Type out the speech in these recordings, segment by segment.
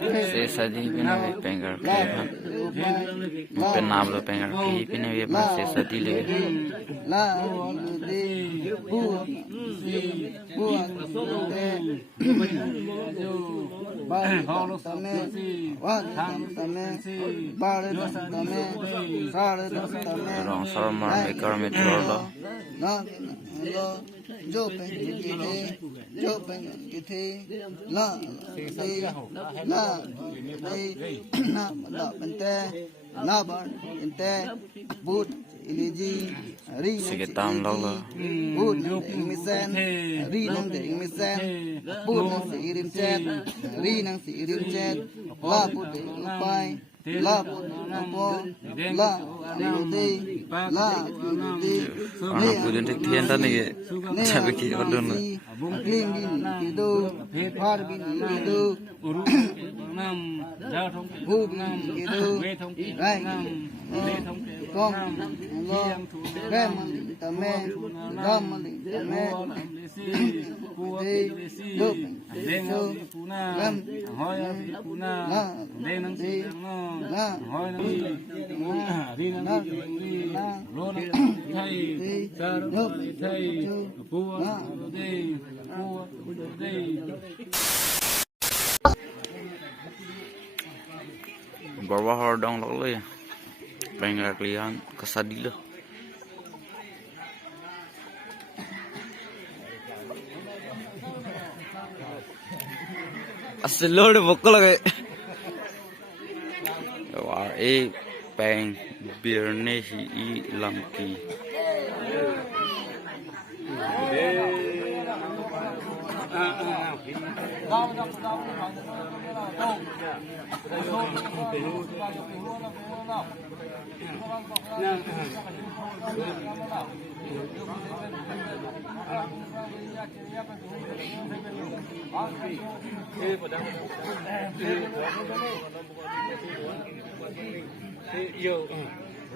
से सदी पिने भी पेंगर के हम पे नाम लो पेंगर की पिने भी बस से सदी ले ला दे बु सी बु दे बा तमे वा तमे बाड़ तमे साड़ तमे रंग सरमार में कर में छोड़ो ना लो जो पेंगर के थे जो पेंगर के थे ला दे ला दे ना ला बनते ना बन बनते बूट इलीजी री sekitar lalu bút nang misen ri nang de misen bút nang si rim chet ri nang si rim chet la bút de pai la bút nang po la de la de anak pujian tektian tadi ke cabe ki odon klim bin kido par bin kido hu bin kido rai con lo kem tame ram tame đi được su ram hoi puna đi nang đi na hoi nang đi nang na lo nang thai char thai pu đi bawa hordong lalu ya pengen kalian kesadil asal lo udah bokol lagi war peng birne hi lamki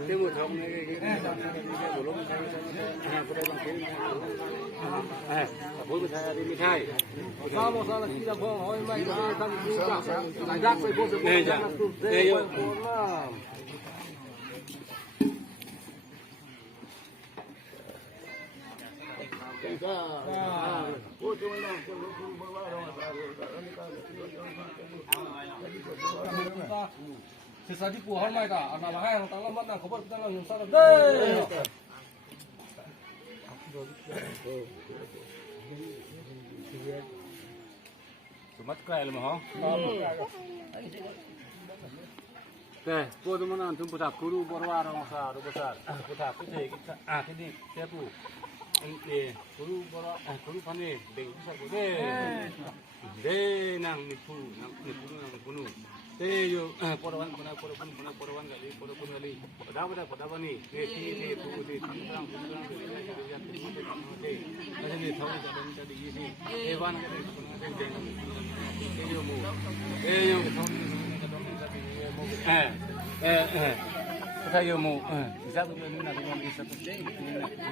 Thế một thông cái của lúc có đây bằng cái bố của thầy đi thay sao là khi làพ่อhỏi mày thằng cứ lại rác xây vô đây đây thì sao đi của hôm nay cả nào mà hai thằng tăng mất là có bận tăng là sao được đây mất cái mà hả đây cô tôi muốn ăn chúng bột curu bột hoa rồi sao rồi bột cái gì cái gì cái phụ anh curu bột curu phân đi để sao cũng đây nàng nịp phụ nàng phụ thế yo porawan kali pada bani ti pu ti tang ada ni thau jadi ini ewan yo mu yo thau kita yo mu bisa tu ni nak dengan bisa tu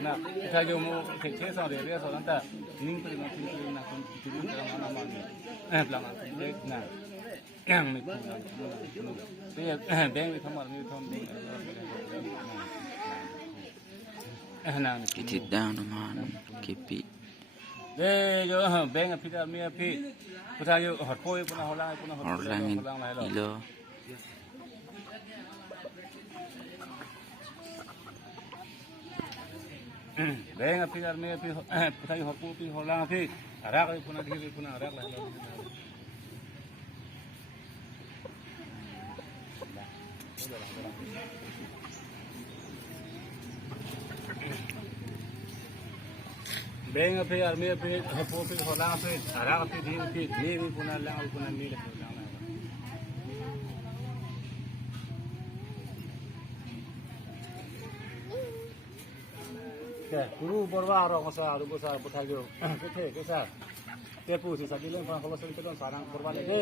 na kita yo mu ke sa de sa anta ning tu na tu dalam nama belakang na yang ni bây giờ bé với thằng như thằng đi cái thịt đang nó mà cái bị đây giờ bé ngập thịt mía phi cô ta giờ hot phôi cô nào hot lang lại rồi bé ngập thịt mía phi cô ta giờ hot phôi phi hot lang phi rác cái cô nào đi cô nào rác lại Beng api army api hapo api hola api ara api din api ni puna lang puna ni lang ke guru borwa ro masa aru bosa bothayo ke sa te pu si sabilen pa kholo sen kedon sarang borwa le de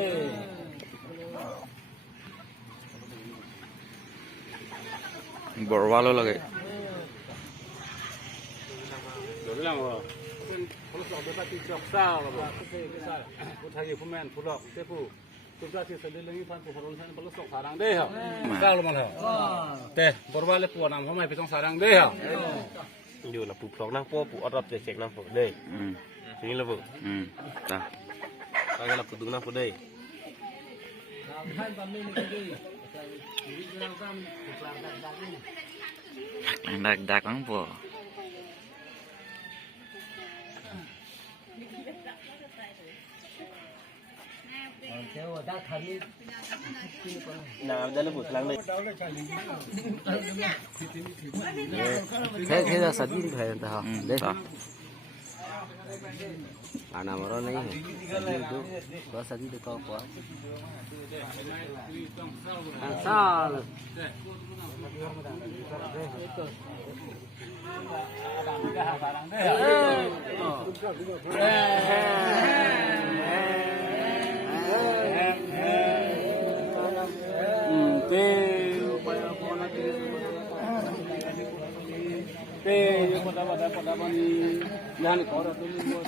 borwa lo lagi lang rồi, kholo sok bota ti chok sao rồi, ke sa bothayo phumen phulok te pu Sudah sih sedih lagi pan pohon sana perlu sok sarang deh ha. Kalau malah. Teh berbalik puan am hamai petong sarang deh ha. อยู่ละปูพลองนั่งปัวปูอดรับเช็คนั่งปูได้ทีนี้ละปู จ้ะ ก็ละปูดูนั่งปูได้ ดักมั้งพวก น้ำได้ละปูพลังเลย thế là sẵn đi phải hả đấy จ้ะ à nào mà nó này có sẵn đi có quá sao là pada mani jangan kau dah tunggu gua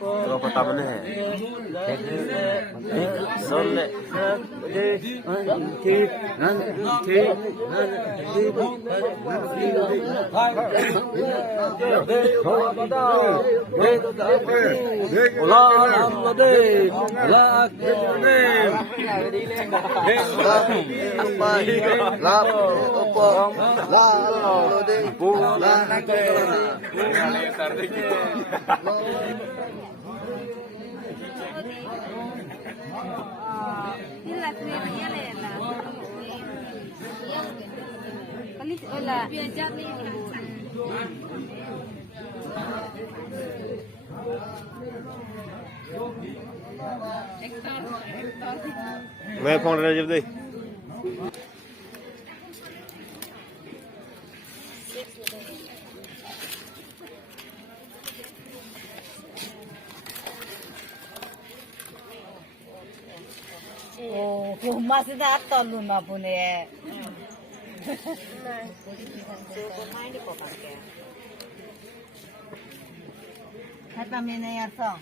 Kalau pertama nih, soleh, Inilah sebenarnya lah. Kali olah biajak ni. मैं फोन रहा जब दे Oh, masih datang lu nak punya. Kata mana yang song?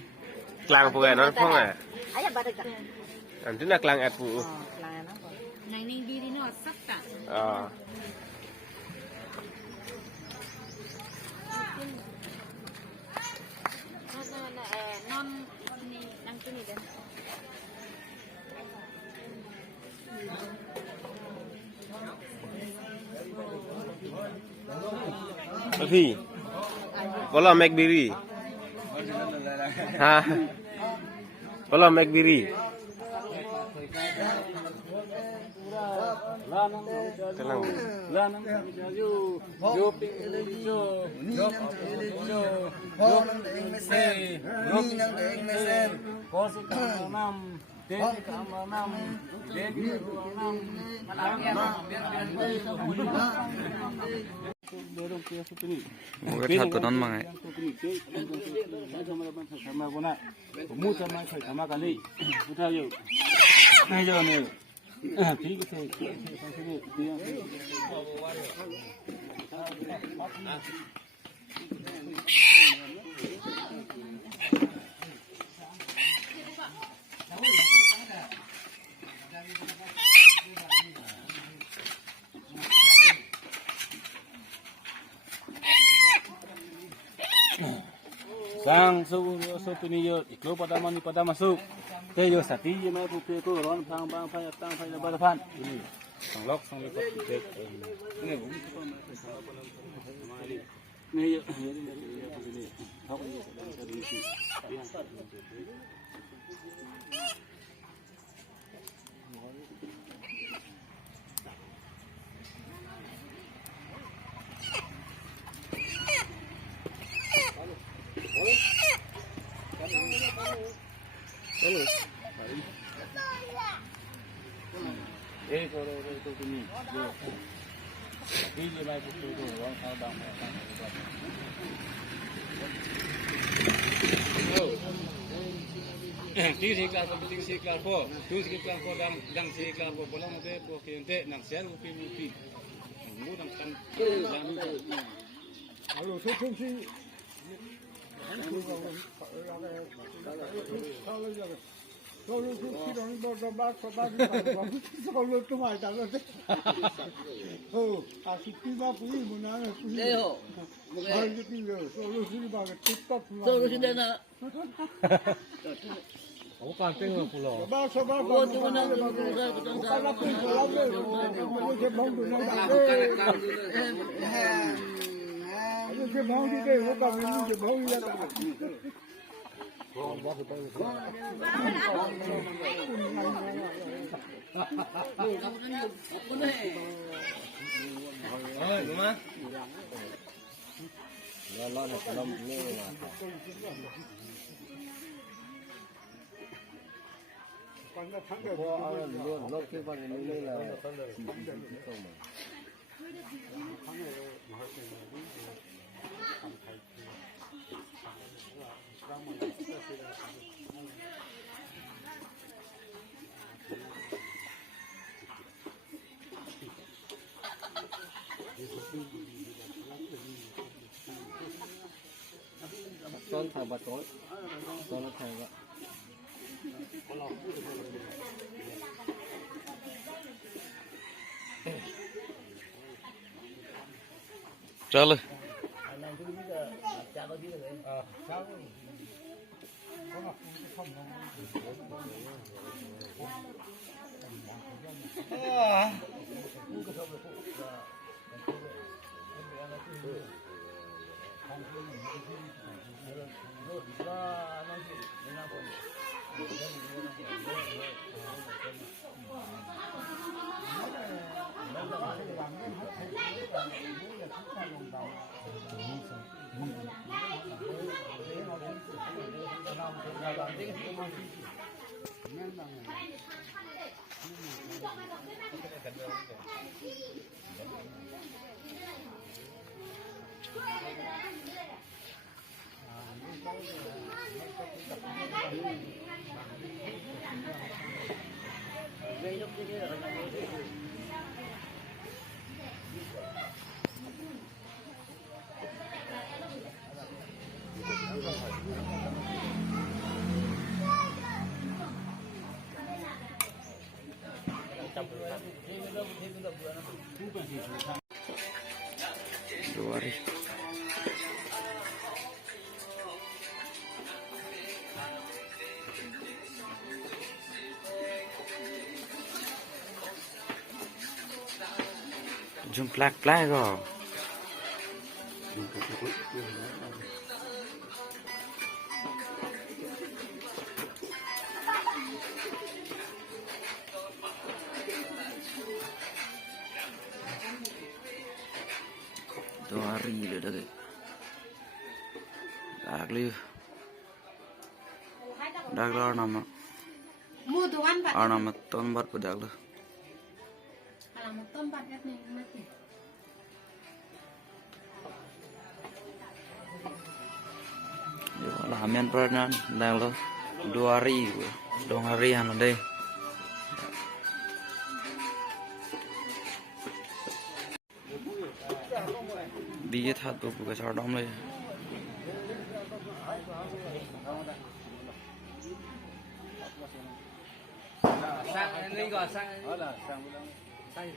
กลางปูไงน้องพ่อไง Ayah baru kan? อันที่น่ากลางแอดปู Oh, lain apa? Nang ning diri no sakta. อ่า Non ni nang sini dah. พี่บอลแม็กบิรีฮะบอลแม็กบิรี la Lanang yo yo yo ho nang de ing mesen ni nang de ing mesen Kosi nam Desi nam Desi nam Một cái thật của nó mà ngay. Mu sama sai sama kali. Putra yo. Nay giờ này. Thì cái sang so piniyo iklo pada masuk te yo sati ye mai pu ko ron phang bang phai tang phai la ba phan ini sang lok sang le ko te ne bu ko ma sa ne yo ne thok ni sa di si to ni yo đi về bài phục vụ rồi sao đồng tí sĩ cả phô tí sĩ cả phô đang sĩ cả phô pola một cái phô kia nang xe một pin ngủ đang tăng làm alo số không sĩ Solo tu kilo ni bawa bak solo tu mai dah lah. Oh, asyik tiba pun mana nak pun. Leo, mungkin tiga. Solo sini bawa TikTok. Solo sini nak. Aku kanting lah pulau. Sebab. Oh, tu mana bawa kita. Kalau pun kalau pun kita bang tu nak. Kita bang tu deh, bukan kita bang dia tak. Son thằng bà tối, son nó thằng vậy. चल dua hari. Jom plak kok. 2 hari le dah. Dak lah nama. Mutuan Pak. Nama ton bar pedak lah. Alamat tempat kat nih mati. Lah amin pernah dah lah 2 hari, 2 hari yang ada. Dia thật tôi cũng sao đóng lên. Sang đi gọi sang. Sang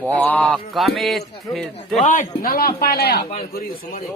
Wah, kami Oi, nalo apa lah ya? Apa kuri semua ni.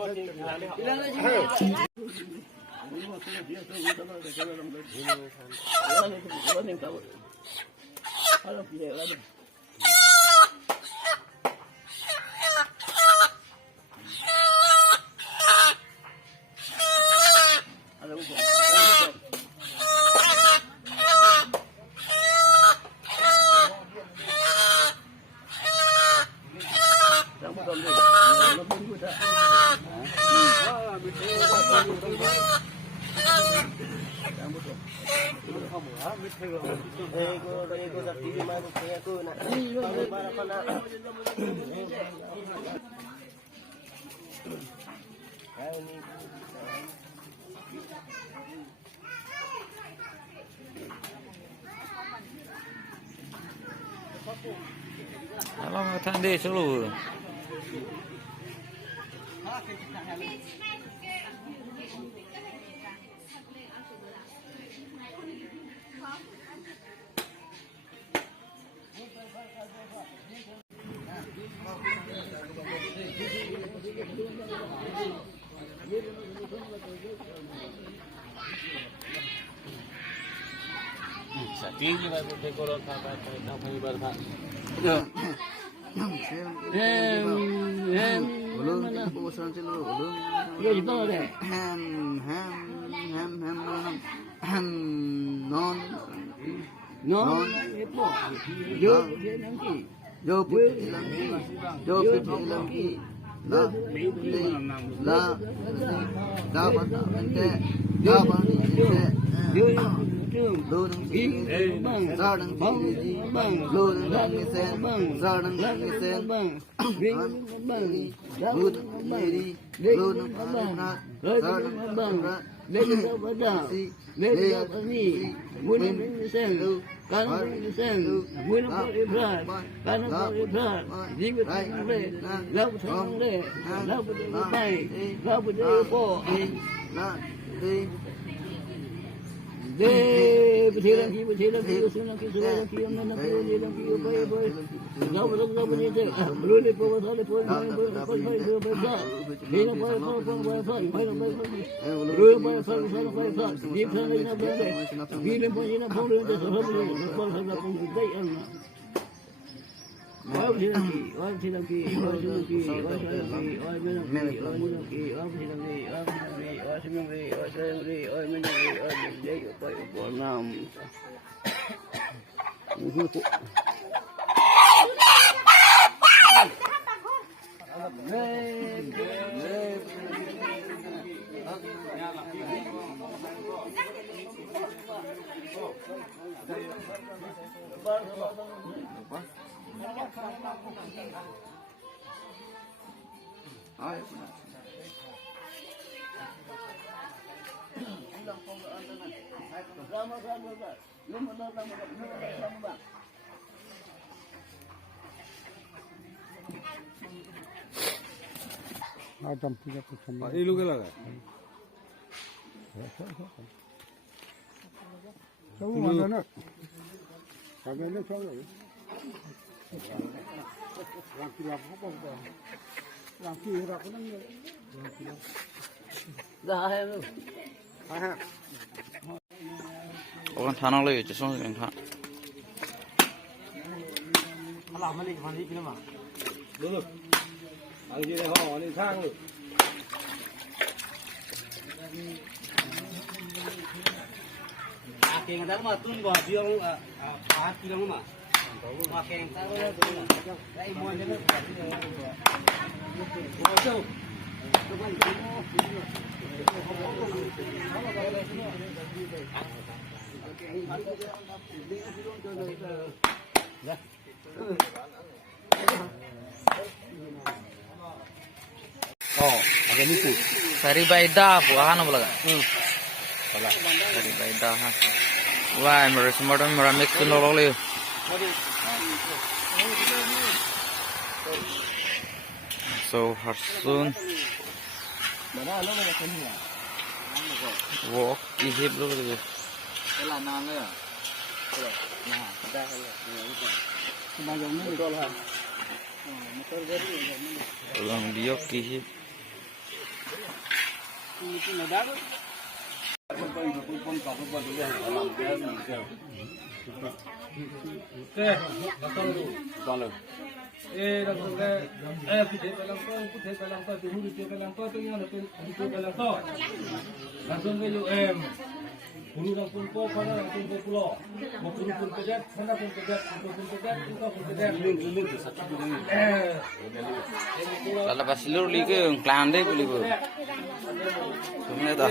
Alam thằng đi selalu. Tinggi lah tu dekoran apa nak punya berapa. Ulun urusan celu ulun. Yo di bawah deh. Non Non, epo. Yo dia nanti. jo putih lagi jo putih lagi la dapat ente dapat ente Yo lo nang si sa nang si lo nang sen sa nang sen bang. Bing bang. lo nang na sa nang Bang. Lele pada. Lele apa ni? Mula ni sen. Kanan ni sen. Mula berat. Kanan berat. Jibat ni. Lalu tang ni. Lalu baik. Lalu depo. na di De betul lagi sunan ki mana ki ni lagi baik. Gak ni je. Belum ni pun pasal pun baik. Ni nak baik. Belum baik. Ni kan lagi nak baik. Bila pun ni nak pun dia sebab pun baik. Om Siddhamki, Om Siddhamki, Om Siddhamki, Om Siddhamki, Om Siddhamki, Om Siddhamki, Om Siddhamki, Om Siddhamki, Om Siddhamki, Om Siddhamki, Om Siddhamki, Om Siddhamki, Om Nam. ये लोग लगा Orang tanah lagi tu semua yang tak. dulu ang gini ho ni sang Aking ada mah tun gua biang bilang mah. Aking tahu ya tu. Lai mo je lu. Bocau. oh ada nipu Sari baida buah apa lagi? Sari baida ha. Wah, semua orang mix tu nolong leh. So harsun. Walk ihip lu tu. Ulang biok ihip. Kalau pas lur lagi klan deh boleh bu. Sebenarnya dah.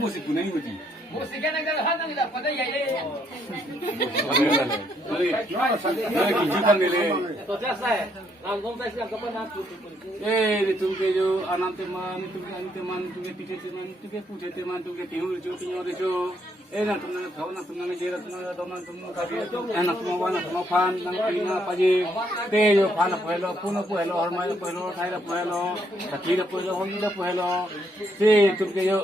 musik pun ni betul Musik kan agak hang tidak pada ya ya. Kijukan nile. तो जैसा है हम घूमते हैं कपन आप तुमके जो अनंत मान तुमके अंत मान तुमके पीछे मान तुमके पूछे ते मान तुमके तिहुर जो तियों रे जो ना तुमने खाओ ना तुमने जेरा तुमने दमन तुम का ना तुम वाना तुम फान ना पीना पाजे ते जो फान पहलो पुनो पहलो हर माय पहलो थाईरा पहलो तकीरा पहलो होंदा पहलो ते तुमके जो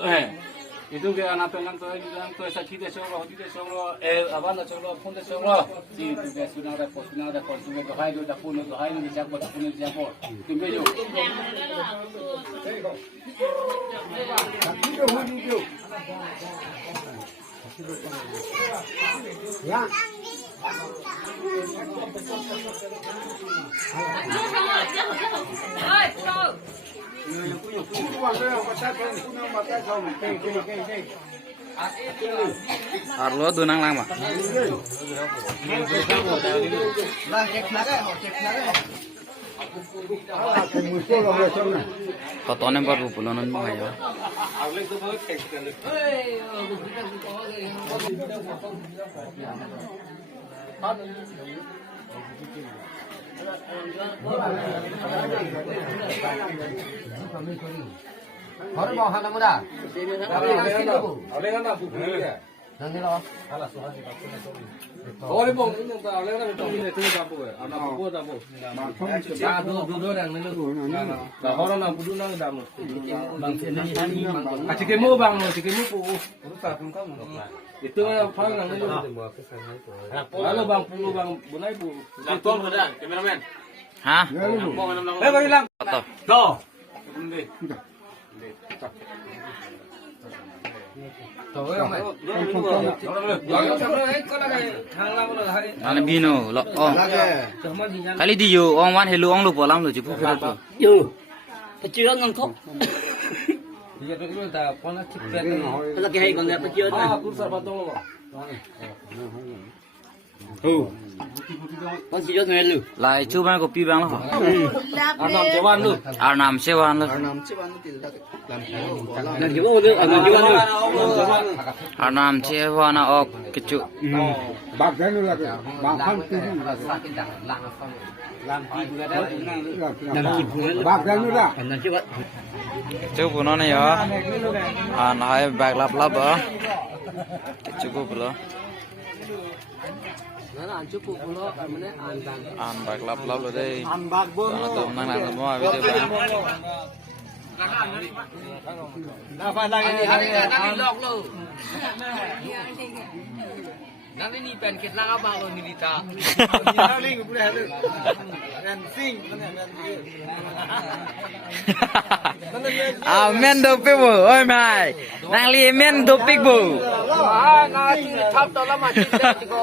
itu ke anak pelang tu sakit deh semua, hati deh semua, abang deh semua, pun deh semua. Si tu ke sunnah deh, tu ke dohai tu dah pun dohai tu siapa, dah pun siapa. Tu ke jo. Sakit tu hudi tu. Ya. Arlo dunang lang mah. Lah cek nare, cek nare. Kotoran baru puluhan mah ya. Baru bawa hana muda. Oleh kan aku punya. Oh, ni bong ni tak boleh nak tahu ni tu apa. Anak apa tak apa. Dah dua orang ni lu. Dah orang nak budu nak dah. Bang sini ni bang. Cik kemu bang, cik kemu pu. Rusak pun kamu. Itu yang orang nak lu. Halo bang, pulu bang, bunai pu. Laptop dah, kameraman. Hah? Bagi lang. Atau? Dah. Ana bino lo. Oh. Kali di yo ong wan helu ong lu polam lu jipu kira tu. Yo. Kecil ngon kok. Dia tu tu tak pernah cipta. Kalau ke hai kon dia kecil tu. Ah, kursa patong lo. Kon si jod melu. Lai chu ban ko pi bang lo. Anak jawan lu. Arnam sewan lo. Nam ceban tu tidak lam. Nak jiwa tu, nak jiwa tu. Arnam sewan ok kecu. Nak jiwa. Kecu puno ni ya. An hai bag lap lap ah. Kecu ko pulo. An bag lap lap lo deh. Atau nang nang semua video bang. Nanti ni pen kita lang apa lo ni Lita. À men đồ pik bu, oi mai, nang li men đồ pik bu. Thap to lama kita juga.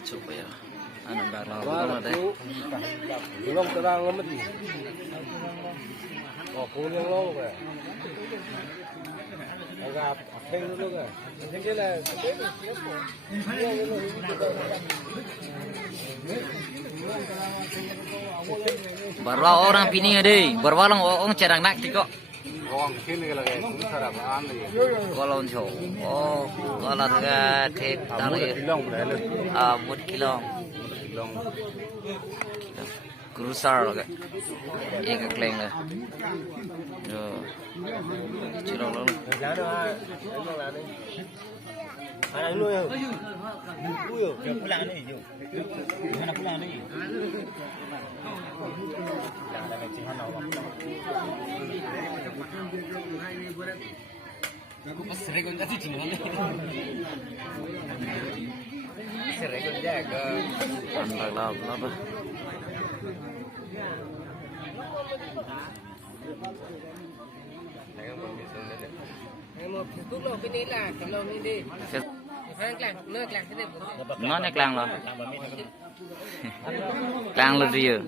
Coba ya, anu bag lap lap deh. Belum terang lama ni. Oh, pun yang long ke. Agak apa dulu ke? Mungkin lah. Barwa orang pini ada, barwa orang cerang nak tiko. Orang sini kalau ke, kursa apa anda ye. Kalau unjuk, oh kalau tak tek tali, mud kilong, krusar lagi, एक kleng lah, jo, cilok lalu. Anak lu ya. Bag lap lap. Nó này clang rồi, clang là gì vậy?